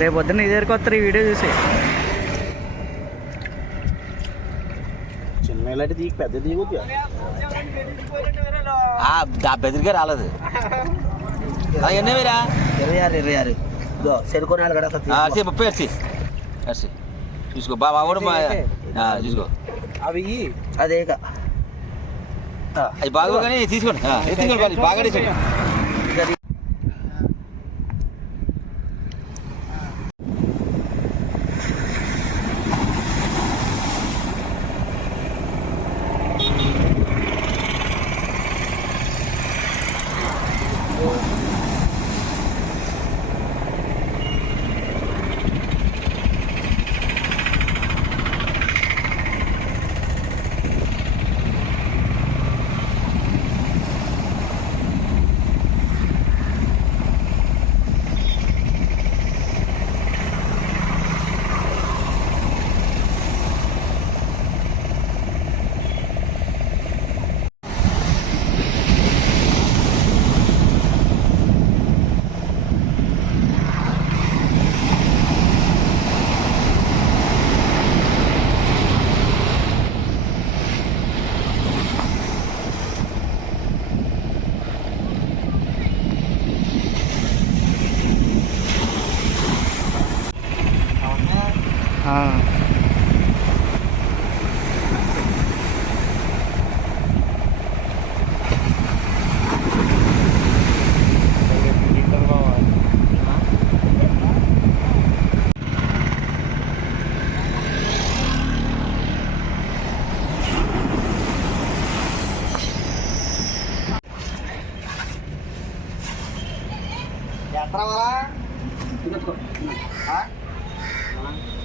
రేపు పొద్దున్న ఇదే వస్తారు ఈ వీడియో చూసి. చిన్న దిగి పెద్ద దిగుద్ది బెదిరిగా రాలేదు. ఎన్ని మీరా ఇరవై ఆరు ఇరవై ఆరు. ఇదో సెరుకోనాలు కూడా అరిసి ముప్పై అరిసి అరిసి చూసుకో బాబా కూడా చూసుకో. అవి అదే ఇక. అవి బాగా కానీ తీసుకోండి. mahal Terawalan, ini kok, ah, terawalan.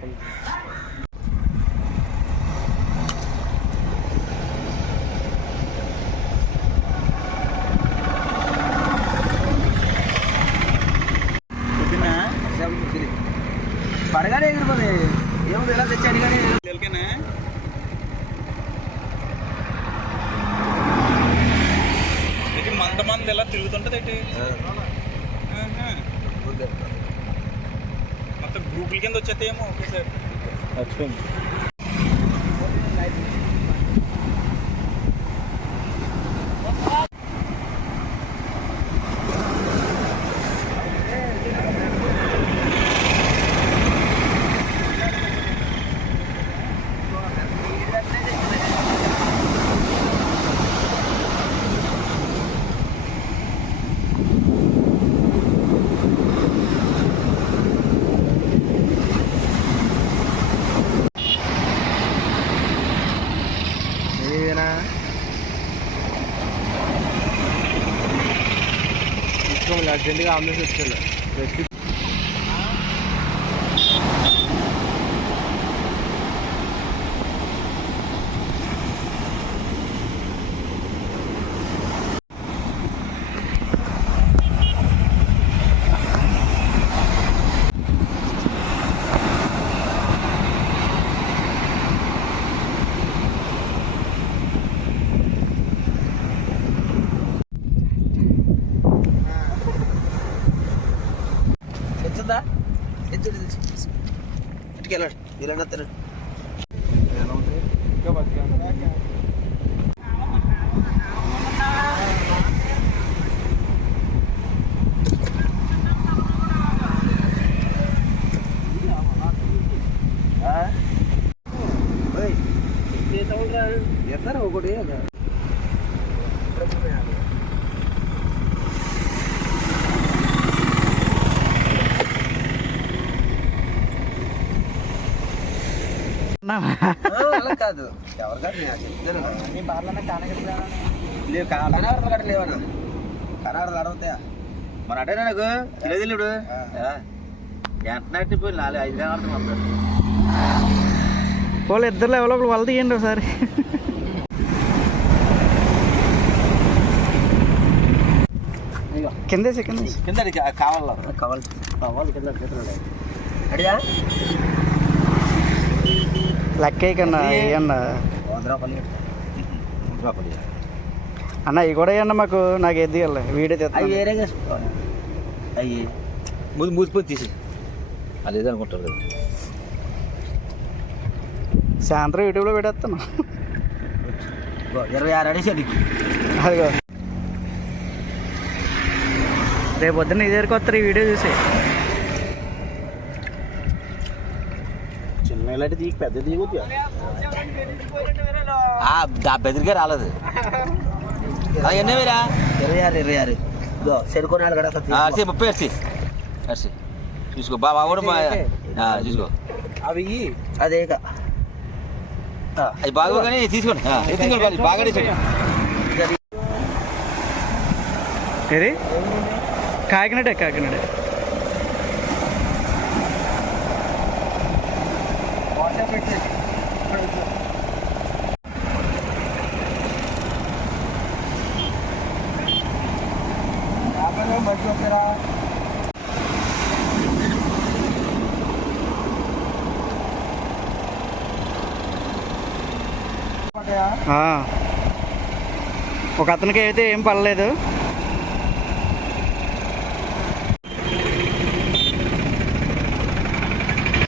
పడగానే ఎలా తెచ్చాడు కానీ మంద మంది ఎలా తిరుగుతుంటది ఏంటి? మొత్తం గ్రూపుల కింద వచ్చేస్తేమో ఒకేసారి. ఇదేనా తీసుకోమని అర్జెంటుగా అంబులెన్స్ వచ్చాను ಕೇಳ ಇಲ್ಲ ಎತ್ತರ ಹೋಗೋಡಿ ಅದ అలా కాదు. ఎవరు కాదు నేను చెప్తాను. లేవు కట్ట లేవనా కనాడలు అడవుతాయా మరి అంటే నాకు? తెలియదు ఇప్పుడు? ఎంటనట్టు పోయి నాలుగు ఐదు కాలం వస్తాడు వాళ్ళు ఇద్దరు ఎవరో ఒకరు వాళ్ళు తీయండి ఒకసారి. కిందేసి కిందేసి కింద కావాల? కావాలి. కావాలి కింద అడిగా? లెక్క కన్నా ఇవ్వండి వంద రూపాయలు అన్న ఇవి కూడా ఇవ్వండి మాకు నాకు ఎద్దు వీడియో అవి తెస్తాను అయ్యి. మూసి మూసిపోయి తీసి అది ఏదనుకుంటారు కదా. సాయంత్రం యూట్యూబ్లో పెట్టేస్తాను ఇగో ఇరవై ఆరు అడిగి అడిగి అదిగో. రేపు పొద్దున్న ఇది దగ్గరికి వస్తారు ఈ వీడియో చూసి. చిన్న ఇలాంటి దిగి పెద్ద దిగుతుంది ఆ బెదిరిగా రాలేదు ఎన్ని వేరా ఇరవై ఆరు ఇరవై ఆరు ఇగో చెరుకున్నాడు కదా అరిసి ముప్పై అరిసి అరిసి చూసుకో బాబా కూడా మా ఆ, చూసుకో అవి అదే ఇక అది బాగా కానీ తీసుకోండి ఆ, ఇది తీసుకోండి బాగా- బాగా తీసుకోండి ఏది కాకినాడే కాకినాడే ఆ. ఒక అతనికి అయితే ఏం పర్లేదు